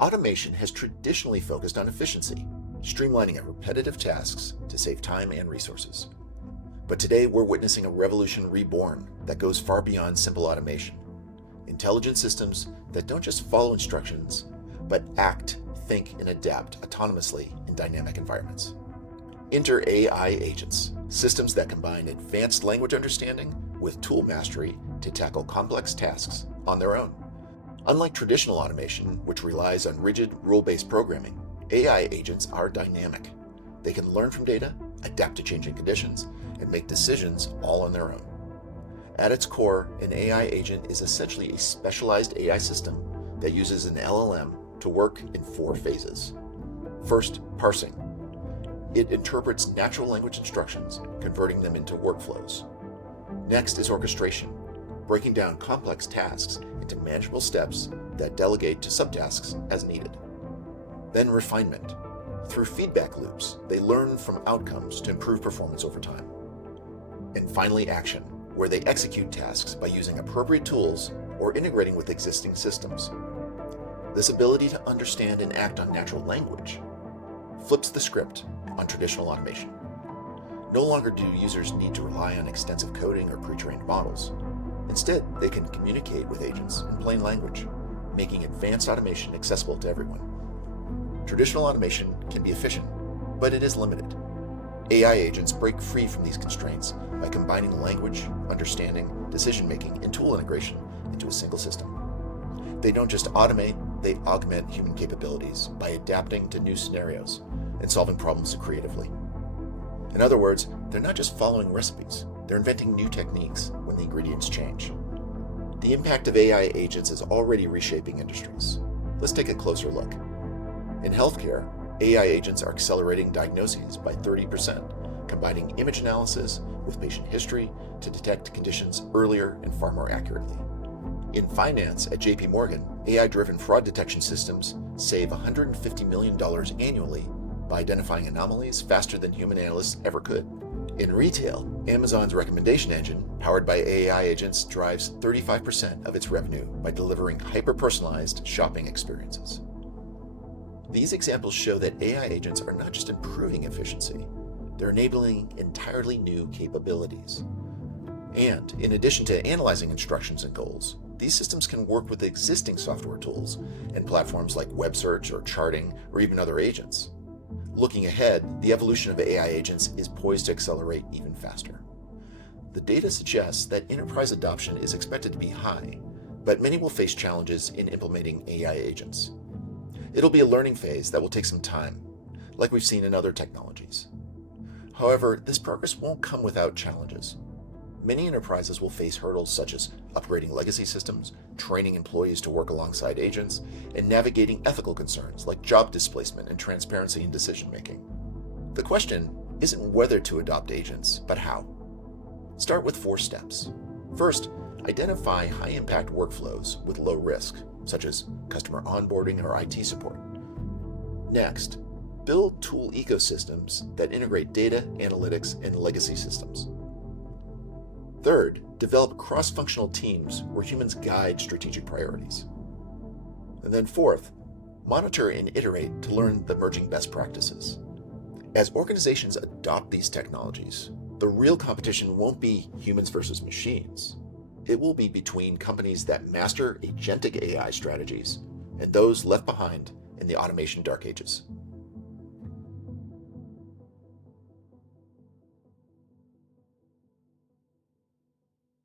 Automation has traditionally focused on efficiency, streamlining repetitive tasks to save time and resources. But today we're witnessing a revolution reborn that goes far beyond simple automation. Intelligent systems that don't just follow instructions, but act, think, and adapt autonomously in dynamic environments. Enter AI agents, systems that combine advanced language understanding with tool mastery to tackle complex tasks on their own. Unlike traditional automation, which relies on rigid, rule-based programming, AI agents are dynamic. They can learn from data, adapt to changing conditions, and make decisions all on their own. At its core, an AI agent is essentially a specialized AI system that uses an LLM to work in 4 phases. First, parsing. It interprets natural language instructions, converting them into workflows. Next is orchestration, breaking down complex tasks into manageable steps that delegate to subtasks as needed. Then refinement. Through feedback loops, they learn from outcomes to improve performance over time. And finally, action, where they execute tasks by using appropriate tools or integrating with existing systems. This ability to understand and act on natural language flips the script on traditional automation. No longer do users need to rely on extensive coding or pre-trained models. Instead, they can communicate with agents in plain language, making advanced automation accessible to everyone. Traditional automation can be efficient, but it is limited. AI agents break free from these constraints by combining language, understanding, decision-making, and tool integration into a single system. They don't just automate, they augment human capabilities by adapting to new scenarios and solving problems creatively. In other words, they're not just following recipes, they're inventing new techniques when the ingredients change. The impact of AI agents is already reshaping industries. Let's take a closer look. In healthcare, AI agents are accelerating diagnoses by 30%, combining image analysis with patient history to detect conditions earlier and far more accurately. In finance at JP Morgan, AI-driven fraud detection systems save $150 million annually by identifying anomalies faster than human analysts ever could. In retail, Amazon's recommendation engine, powered by AI agents, drives 35% of its revenue by delivering hyper-personalized shopping experiences. These examples show that AI agents are not just improving efficiency, they're enabling entirely new capabilities. And in addition to analyzing instructions and goals, these systems can work with existing software tools and platforms like web search or charting or even other agents. Looking ahead, the evolution of AI agents is poised to accelerate even faster. The data suggests that enterprise adoption is expected to be high, but many will face challenges in implementing AI agents. It'll be a learning phase that will take some time, like we've seen in other technologies. However, this progress won't come without challenges. Many enterprises will face hurdles such as upgrading legacy systems, training employees to work alongside agents, and navigating ethical concerns like job displacement and transparency in decision-making. The question isn't whether to adopt agents, but how. Start with 4 steps. First, identify high-impact workflows with low risk, such as customer onboarding or IT support. Next, build tool ecosystems that integrate data, analytics, and legacy systems. Third, develop cross-functional teams where humans guide strategic priorities. And then fourth, monitor and iterate to learn the emerging best practices. As organizations adopt these technologies, the real competition won't be humans versus machines. It will be between companies that master agentic AI strategies and those left behind in the automation dark ages.